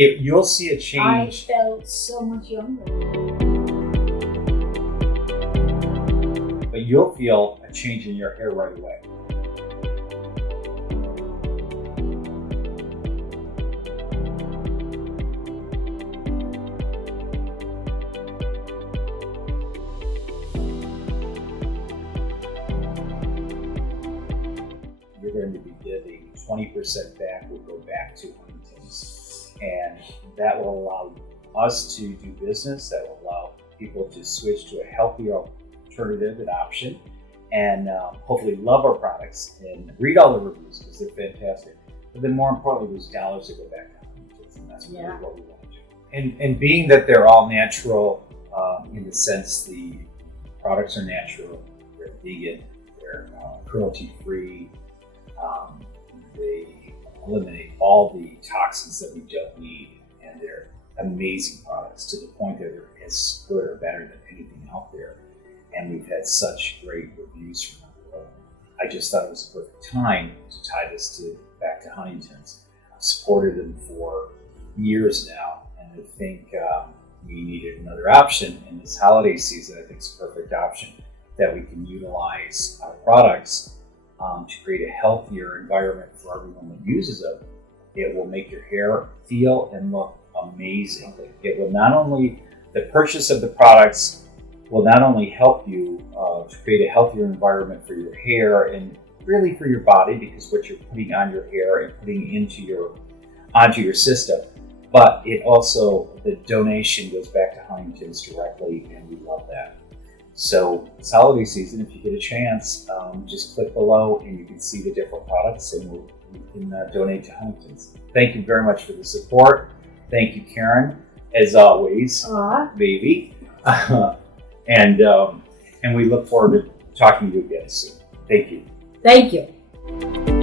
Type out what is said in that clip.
You'll see a I change. felt so much younger. But you'll feel a change in your hair right away. You're going to be getting 20% back. We'll go back to Huntington's, and that will allow us to do business. That will allow people to switch to a healthier alternative and option, and hopefully love our products and read all the reviews because they're fantastic. But then more importantly, those dollars that go back to Huntington's, and that's really what we want to do. And being that they're all natural, in the sense the products are natural, they're vegan, they're cruelty-free. They eliminate all the toxins that we don't need, and they're amazing products to the point that they're as good or better than anything out there. And we've had such great reviews from them. I just thought it was a perfect time to tie this back to Huntington's. I've supported them for years now, and I think we needed another option in this holiday season. I think it's a perfect option that we can utilize our products to create a healthier environment for everyone that uses them. It will make your hair feel and look amazing. It will not only, the purchase of the products will not only help you to create a healthier environment for your hair and really for your body, because what you're putting on your hair and putting onto your system, but it also, the donation goes back to Huntington's directly, and we love that. So this holiday season, if you get a chance, just click below and you can see the different products, and you can donate to Huntington's. Thank you very much for the support. Thank you, Karen, as always, baby. And we look forward to talking to you again soon. Thank you. Thank you.